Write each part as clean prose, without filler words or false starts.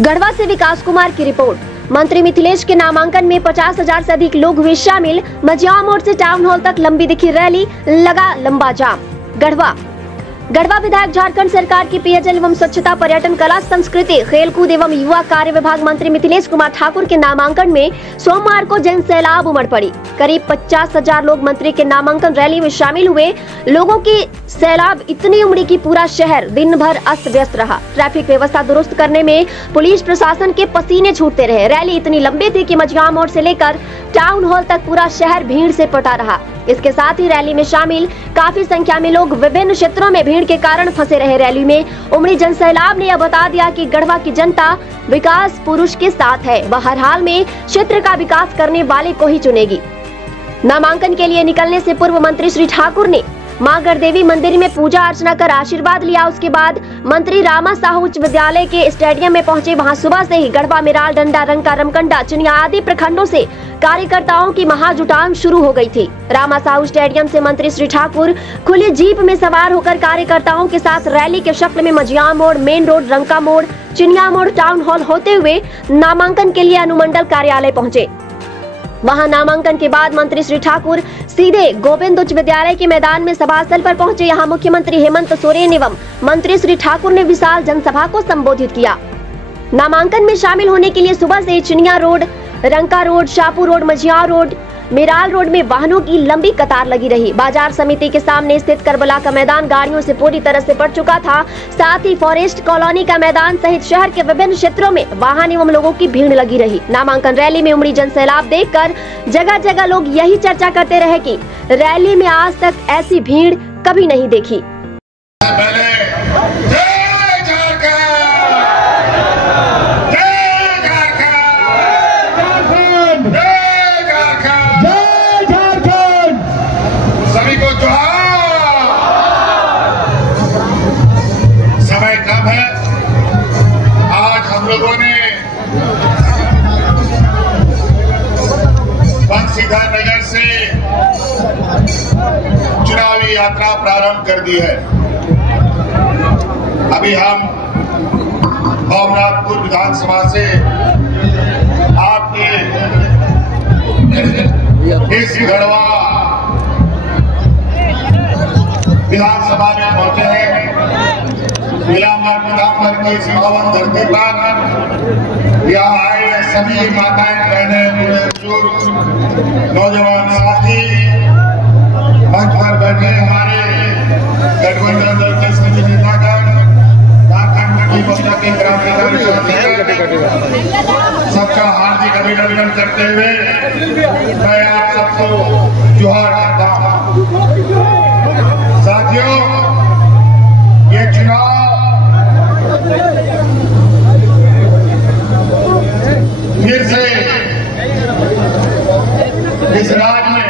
गढ़वा से विकास कुमार की रिपोर्ट। मंत्री मिथिलेश के नामांकन में 50,000 से अधिक लोग हुए शामिल। मझियां मोड़ से टाउन हॉल तक लंबी दिखी रैली, लगा लंबा जाम। गढ़वा विधायक झारखंड सरकार की पेयजल एवं स्वच्छता, पर्यटन, कला, संस्कृति, खेलकूद एवं युवा कार्य विभाग मंत्री मिथिलेश कुमार ठाकुर के नामांकन में सोमवार को जन सैलाब उमड़ पड़ी। करीब 50,000 लोग मंत्री के नामांकन रैली में शामिल हुए। लोगों की सैलाब इतनी उमड़ी कि पूरा शहर दिन भर अस्त व्यस्त रहा। ट्रैफिक व्यवस्था दुरुस्त करने में पुलिस प्रशासन के पसीने छूटते रहे। रैली इतनी लंबी थी कि मझियां मोड़ से लेकर टाउन हॉल तक पूरा शहर भीड़ से पटा रहा। इसके साथ ही रैली में शामिल काफी संख्या में लोग विभिन्न क्षेत्रों में भीड़ के कारण फंसे रहे। रैली में उमड़ी जन सैलाब ने यह बता दिया कि गढ़वा की जनता विकास पुरुष के साथ है। वह हर हाल में क्षेत्र का विकास करने वाले को ही चुनेगी। नामांकन के लिए निकलने से पूर्व मंत्री श्री ठाकुर ने मां गढ़देवी मंदिर में पूजा अर्चना कर आशीर्वाद लिया। उसके बाद मंत्री रामा साहू उच्च विद्यालय के स्टेडियम में पहुंचे। वहां सुबह से ही गढ़वा, मिराल, डंडा, रंका, रमकंडा, चिनिया आदि प्रखंडों से कार्यकर्ताओं की महाजुटान शुरू हो गई थी। रामा साहू स्टेडियम से मंत्री श्री ठाकुर खुली जीप में सवार होकर कार्यकर्ताओं के साथ रैली के शक्ल में मझियां मोड़, मेन रोड, रंका मोड़, चिनिया मोड़, टाउन हॉल होते हुए नामांकन के लिए अनुमंडल कार्यालय पहुंचे। वहां नामांकन के बाद मंत्री श्री ठाकुर सीधे गोविंद उच्च विद्यालय के मैदान में सभा स्थल पर पहुंचे। यहां मुख्यमंत्री हेमंत सोरेन एवं मंत्री श्री ठाकुर ने विशाल जनसभा को संबोधित किया। नामांकन में शामिल होने के लिए सुबह से Chiniya road, Ranka road, Shahpur road, Majhiyan road, Miral road में वाहनों की लंबी कतार लगी रही। बाजार समिति के सामने स्थित करबला का मैदान गाड़ियों से पूरी तरह से भर चुका था। साथ ही फॉरेस्ट कॉलोनी का मैदान सहित शहर के विभिन्न क्षेत्रों में वाहन एवं लोगों की भीड़ लगी रही। नामांकन रैली में उमड़ी जन सैलाब देखकर जगह जगह लोग यही चर्चा करते रहे कि रैली में आज तक ऐसी भीड़ कभी नहीं देखी। समय कम है। आज हम लोगों ने बंसीधर नगर से चुनावी यात्रा प्रारंभ कर दी है। अभी हम भवनाथपुर विधानसभा से आपके इस गढ़वा विधानसभा में पहुंचे हैं। इस पावन धरती पर यहाँ आए सभी माताएं, बहनें, बूढ़े, बुजुर्ग, नौजवान साथी, मंच पर बैठे हमारे गठबंधन दल के सभी नेतागण, झारखंड की जनता के क्रांतिकारी सबका हार्दिक अभिनंदन करते हुए मैं आप सबको जोहार करता हूँ। साथियों, ये चुनाव फिर से इस राज्य में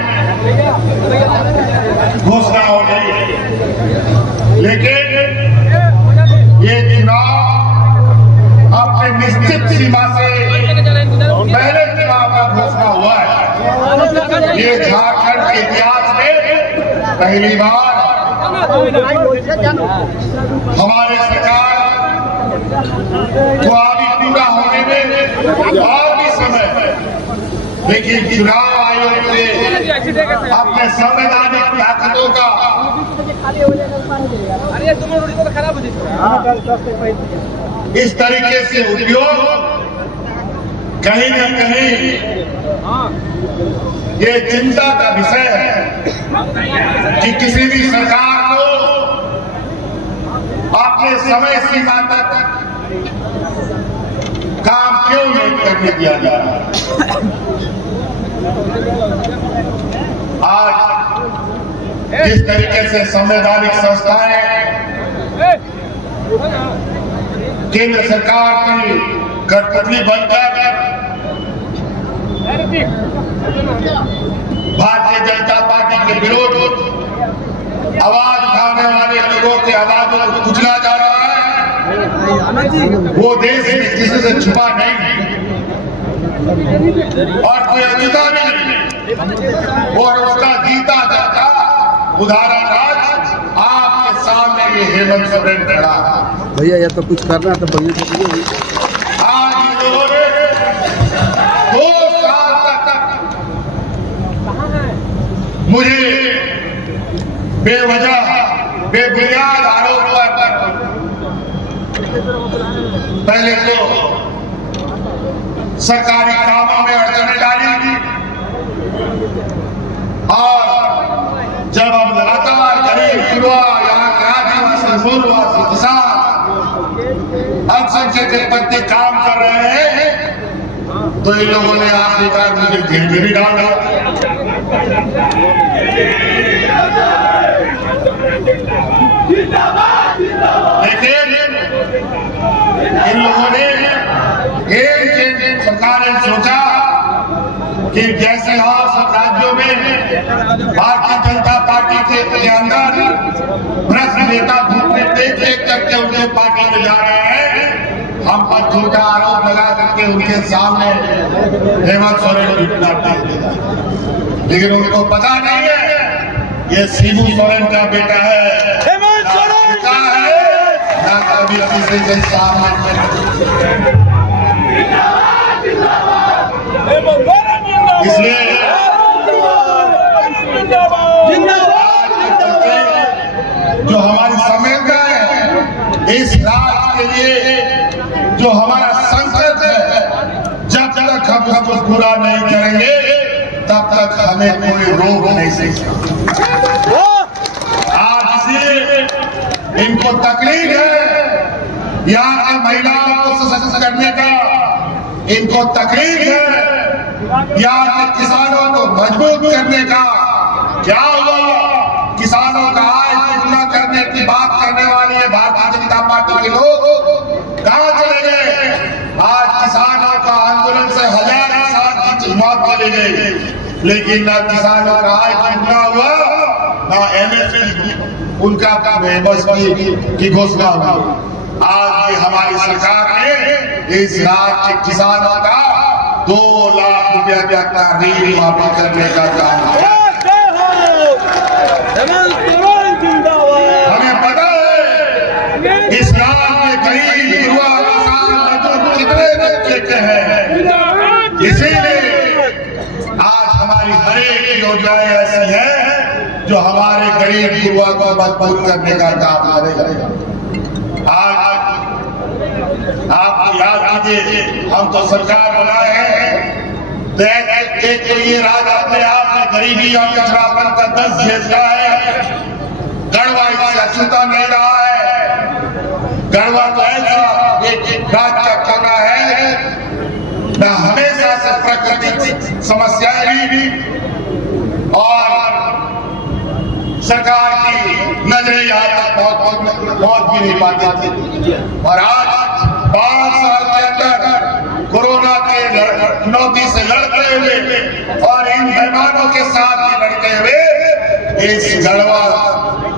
घोषणा हो गई है, लेकिन ये चुनाव अपने निश्चित सीमा से पहले चुनाव का घोषणा हुआ है। ये झारखंड के इतिहास में पहली बार हमारे सरकार को अभी पूरा होने में और भी समय है, लेकिन चुनाव आयोग ने अपने संवैधानिक ताकतों का इस तरीके से उपयोग कहीं न कहीं ये चिंता का विषय है कि किसी भी सरकार को अपने समय सीमा तक काम क्यों नहीं करने दिया जा रहा है। आज जिस तरीके से संवैधानिक संस्थाएं केंद्र सरकार की कठपुतली बनकर भारतीय जनता पार्टी के विरोध आवाज उठाने वाले लोगों की आवाजों को कुचला जा रहा है, वो देश में किसी से छुपा नहीं और कोई अजूबा नहीं, और उसका जीता जाता उदाहरण आज आपके सामने ये हेमंत सोरेन खड़ा है। भैया या तो कुछ करना तो भैया मुझे बेवजह बेबुनियाद आरोप पर पहले तो सरकारी कामों में अड़चनें डाली और जब हम लगातार गरीब युवा यहाँ के आदिवासी मूलवासी किसान अल्पसंख्यक के प्रति काम कर रहे हैं तो इन लोगों ने आखिरकार मुझे जेल में भी डाल दिया। लेकिन इन लोगों ने सरकार ने सोचा कि जैसे और सब राज्यों में भारतीय जनता पार्टी के अंदर भ्रष्ट नेता देख करके उनके पार्टी में जा रहे हैं, हम पर झूठा आरोप लगा करके उनके सामने हेमंत सोरेन की लेकिन उनको पता नहीं है ये शिबू सोरेन का बेटा है, हेमंत सोरेन का है ना कभी किसी के सामने। इसलिए जो हमारी संवेदना है इस राज्य के लिए जो हमारा संकल्प है, जब तक हम सब पूरा नहीं करेंगे तब तक हमें कोई रोक नहीं सकता। आज इसलिए इनको तकलीफ है यहाँ की महिलाओं को सशक्त करने का, इनको तकलीफ है यहाँ के किसानों को मजबूत करने का। क्या हुआ, किसानों का आय दुगना करने की बात करने वाली है भारतीय जनता पार्टी के लोग कहाँ चले गए? आज किसानों का आंदोलन से 1000 किसान की मौत चली गई, लेकिन न किसानों का आय दुगना हुआ न एमएसपी उनका बस की घोषणा हुई। आज हमारी सरकार ने इस राज्य के किसानों का 2 लाख रुपया का ऋण वापस करने का काम किया। हमें पता है इस राज्य में गरीब युवा किसान मजदूर कितने बच्चे के हैं, इसीलिए आज हमारी हर एक योजनाएं ऐसी है जो हमारे गरीब युवा को मजबूत करने का काम करेगा। आज आप याद कीजिए हम तो सरकार बनाए हैं, एक तो ये राज अपने आप में गरीबी और पिछड़ापन का 10 झेलता है। गढ़वा इससे अछूता नहीं रहा है। गढ़वा तो ऐसा एक राज्य का कोना है न हमेशा से प्राकृतिक समस्याएं भी और सरकार की नजरें यहाँ तक पहुंच भी नहीं पाती थी। और आज 5 साल के अंदर कोरोना के चुनौती से लड़ते हुए और इन मेहमानों के साथ भी लड़ते हुए इस गढ़वा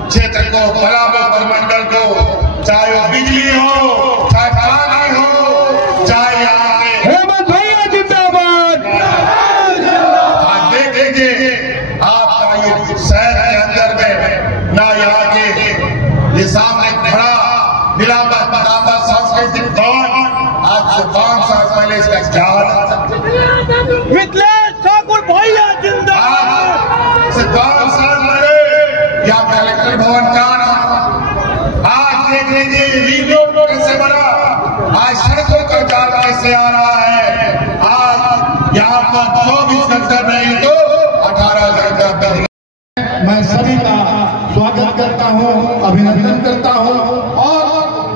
क्षेत्र को, बलाबो मंडल को, चाहे वो बिजली हो, चाहे पानी हो, चाहे यहाँ के हेमंत भैया जिंदाबाद। आज देखेंगे आपका ये शहर के अंदर में ना यहाँ के ये सामने खड़ा नीलांबर बराबर सांस्कृतिक भवन आज से 5 साल पहले इसका क्या मिथिलेश ठाकुर भैया जिंदाबाद से 5 साल पहले या कलेक्टर भवन का आज देख लीजिए रिंग रोड कैसे बना, आज सड़कों का जाल कैसे आ रहा है। आज यहाँ पर 24 घंटे नहीं तो 18 घंटा। मैं सभी का स्वागत करता हूँ, अभिनंदन करता हूँ और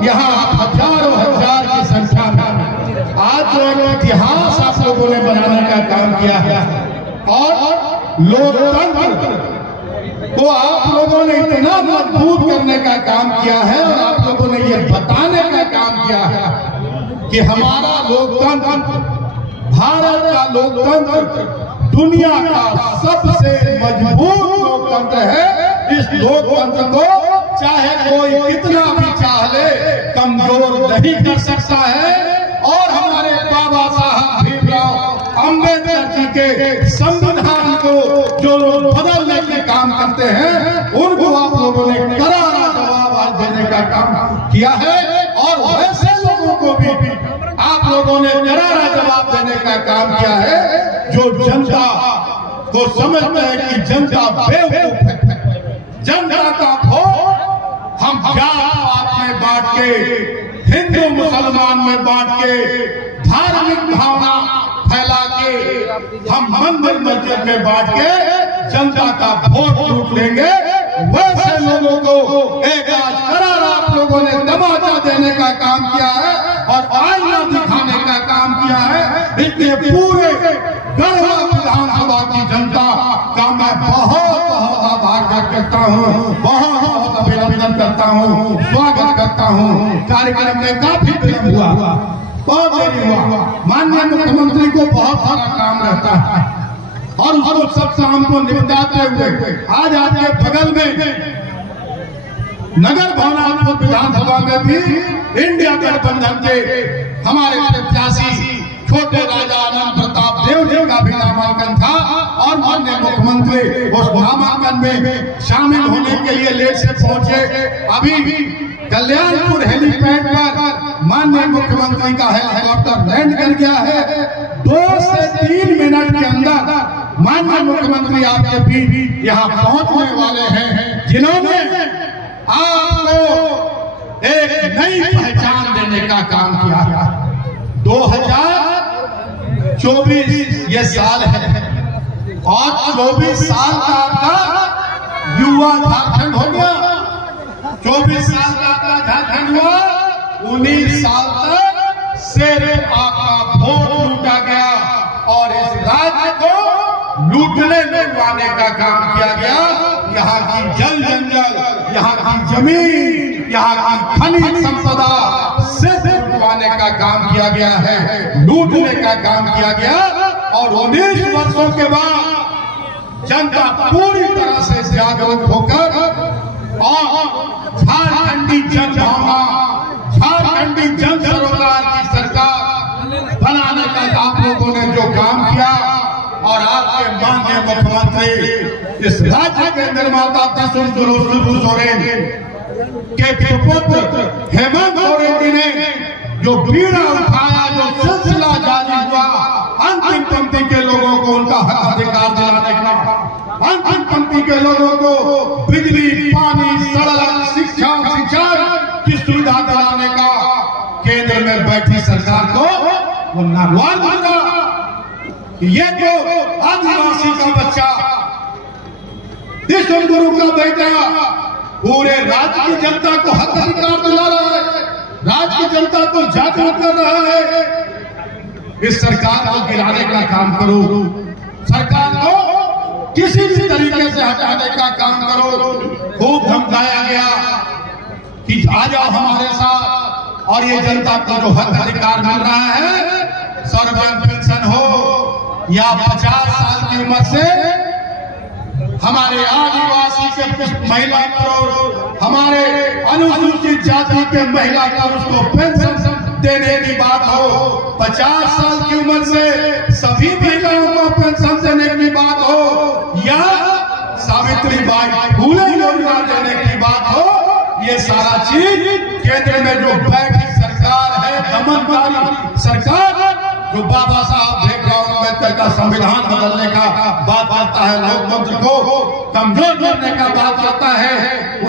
यहाँ हजारों हजार की संख्या में आज जो एक इतिहास आप लोगों ने बनाने का काम किया है और लोकतंत्र को आप लोगों ने इतना मजबूत करने का काम किया है और आप लोगों ने ये बताने का काम किया है कि हमारा लोकतंत्र, भारत का लोकतंत्र दुनिया का सबसे मजबूत लोकतंत्र है। इस लोकतंत्र को चाहे कोई कितना भी चाह ले कमजोर नहीं कर सकता है। और हमारे बाबा साहब भीमराव अंबेडकर जी के संविधान को जो लोग बदलने के काम करते हैं उनको आप लोगों ने करारा जवाब आज देने का काम किया है और वैसे लोगों को भी आप लोगों ने करारा जवाब देने का काम किया है जो जनता को वो समझते हैं कि जनता बेवकूफ है। जनता का वोट हम जात में बांट के, हिंदू मुसलमान में बांट के, धार्मिक भावना फैला के, हम मंदिर मस्जिद में बांट के जनता का वोट लूट लेंगे। वैसे लोगों को एक आज करारा आप लोगों ने तमाचा देने का काम किया है और आईना दिखाने का काम किया है। इसलिए पूरे गढ़वा विधानसभा की जनता का मैं बहुत बहुत आभार व्यक्त करता हूँ, बहुत बहुत अभिनंदन करता हूँ, स्वागत करता हूँ। कार्यक्रम में काफी विलंब हुआ, बहुत देरी हुआ। माननीय मुख्यमंत्री को बहुत सारा काम रहता है और उसको सब काम को निपटाते हुए आज आपके बगल में नगर भवनापुर विधानसभा में भी इंडिया गठबंधन के हमारे प्रत्याशी छोटे राजा आनंद प्रताप देव जी का भी नामांकन था और माननीय मुख्यमंत्री उस नामांकन में शामिल होने के लिए लेट से पहुंचे। अभी भी कल्याणपुर हेलीपैड पर माननीय मुख्यमंत्री का हेलीकॉप्टर लैंड कर गया है। 2 से 3 मिनट के अंदर माननीय मुख्यमंत्री आपके बीच यहाँ पहुंचने वाले हैं, जिन्होंने आपको एक नई पहचान देने का काम किया। 2024 ये साल है और 24 साल का आपका युवा झारखंड हो गया। 24 साल का आपका झारखंड हुआ, 19 साल तक सिर्फ आपका वोट लूटा गया और इस राज्य को लूटने लुटवाने का काम किया गया। यहाँ की जल जंगल, यहाँ की जमीन, यहाँ की खनिज संपदा सिर्फ लुटवाने का काम किया गया है, लूटने का काम किया गया। और 19 वर्षों के बाद जनता पूरी तरह से जागरूक होकर और झारखंडी जन भावना, झारखंडी जन सरोकार की सरकार बनाने का आप लोगों ने जो काम किया और आपके माननीय मुख्यमंत्री इस राज्य के निर्माता शिबू सोरेन के सुपुत्र हेमंत सोरेन जी ने जो बीड़ा उठाया, जो सिलसिला जारी हुआ अंतिम पंक्ति के लोगों को उनका हक अधिकार दिलाने का, अंतिम पंक्ति के लोगों को बिजली, पानी, सड़क, शिक्षा की सुविधा दिलाने का केंद्र में बैठी सरकार को वो नागवार होगा। ये तो आदिवासी का बच्चा, विश्व गुरु का बेटा पूरे राज्य की जनता को हक अधिकार दिला रहा है, राज्य की जनता को जागरूक कर रहा है। इस सरकार को गिराने का काम करो, सरकार को किसी भी तरीके से हटाने का काम करो। खूब धमकाया गया कि आ जाओ हमारे साथ और ये जनता को जो हक अधिकार मिल रहा है, सर्वजन पेंशन हो या 50 साल की उम्र से हमारे आदिवासी के महिला को, हमारे अनुसूचित जाति के महिला को उसको पेंशन देने की बात हो, 50 साल की उम्र से सभी महिलाओं को पेंशन देने की बात हो या सावित्रीबाई फुले योजना देने की बात हो, ये सारा चीज केंद्र में जो बैठी सरकार है, दमनकारी सरकार, जो बाबा साहब भीमराव अम्बेडकर का संविधान बदलने का बात करता है, लोकतंत्र को कमजोर करने का बात करता है,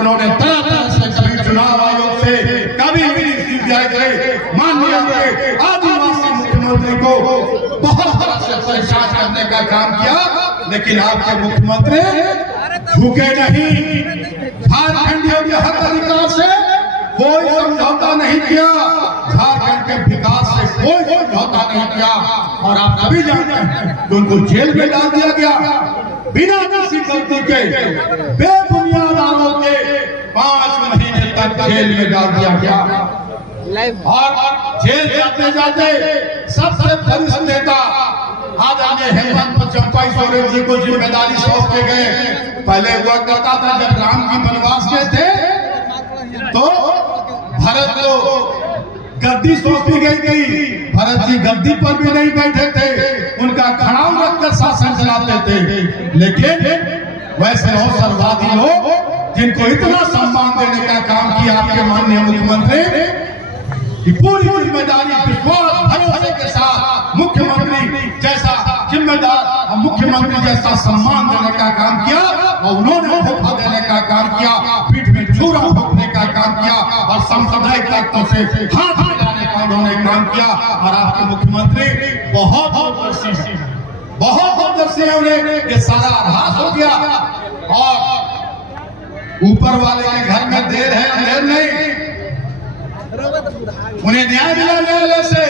उन्होंने तरह तरह से कभी चुनाव आयोग से, कभी भी सीबीआई से माननीय आदिवासी मुख्यमंत्री को बहुत तरह से परेशान करने का काम किया, लेकिन आपके मुख्यमंत्री झुके नहीं। झारखंडियों के हक अधिकार से कोई समझौता नहीं किया, झारखंड के विकास से कोई समझौता नहीं किया और आप सभी जानते हैं कि उनको जेल में डाल दिया गया बिना किसी गलती के, बेबुनियाद आरोप के 5 महीने तक जेल में डाल दिया गया। और जेल जाते जाते सबसे वरिष्ठ नेता आदरणीय हेमंत चंपाई सोरेन जी को जिम्मेदारी सौंप के गए। पहले हुआ करता था जब राम जी वनवास में थे तो भरत को गद्दी सौंपी गई थी, भरत जी गद्दी पर भी नहीं बैठे थे, उनका खड़ाऊ रखकर शासन चलाते थे। लेकिन वैसे अवसरवादी लोग जिनको इतना सम्मान देने का काम किया आपके माननीय मुख्यमंत्री, कि पूरी जिम्मेदारी विश्वास भरोसे के साथ मुख्यमंत्री जैसा जिम्मेदार मुख्यमंत्री मुख्यमंत्री जैसा सम्मान देने का काम किया और उन्होंने धोखा देने का काम किया, पीठ में छुरा भोंकने का काम किया और सांप्रदायिक ताकतों से हाथ मिलाने का उन्होंने काम किया। और आपके मुख्यमंत्री बहुत दूरदर्शी है, उन्हें ये सारा आभास हो गया। और ऊपर वाले के घर में देर है अंधेर नहीं, उन्हें न्याय मिला न्यायालय से।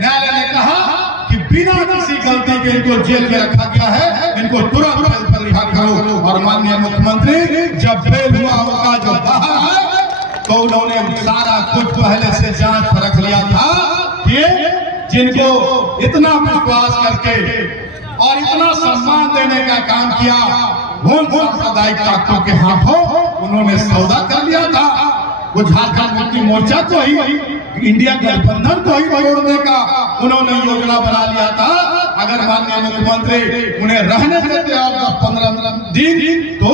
न्यायालय ने कहा कि बिना किसी गलती के इनको जेल में रखा गया है, इनको तुरंत जेल पर रिहा करो। और माननीय मुख्यमंत्री जब बेल हुआ उनका जो बाहर है तो उन्होंने सारा कुछ पहले से जांच परख लिया था कि जिनको इतना विश्वास करके और इतना सम्मान देने का काम किया, उन सांप्रदायिक ताकतों के हाथों उन्होंने सौदा कर लिया था। वो झारखंड मुक्ति मोर्चा तो ही इंडिया गठबंधन को ही तोड़ने का उन्होंने योजना बना लिया था। अगर माननीय मुख्यमंत्री उन्हें रहने देते और 10-15 दिन तो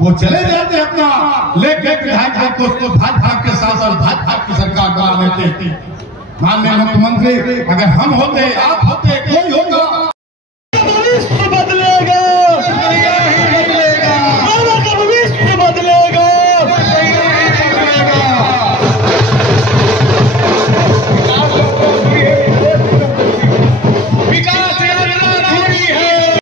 वो चले जाते अपना लेके विधायक को उसको भाजपा के साथ और भाजपा की सरकार बना देते। माननीय मुख्यमंत्री अगर हम होते, आप होते, कोई होगा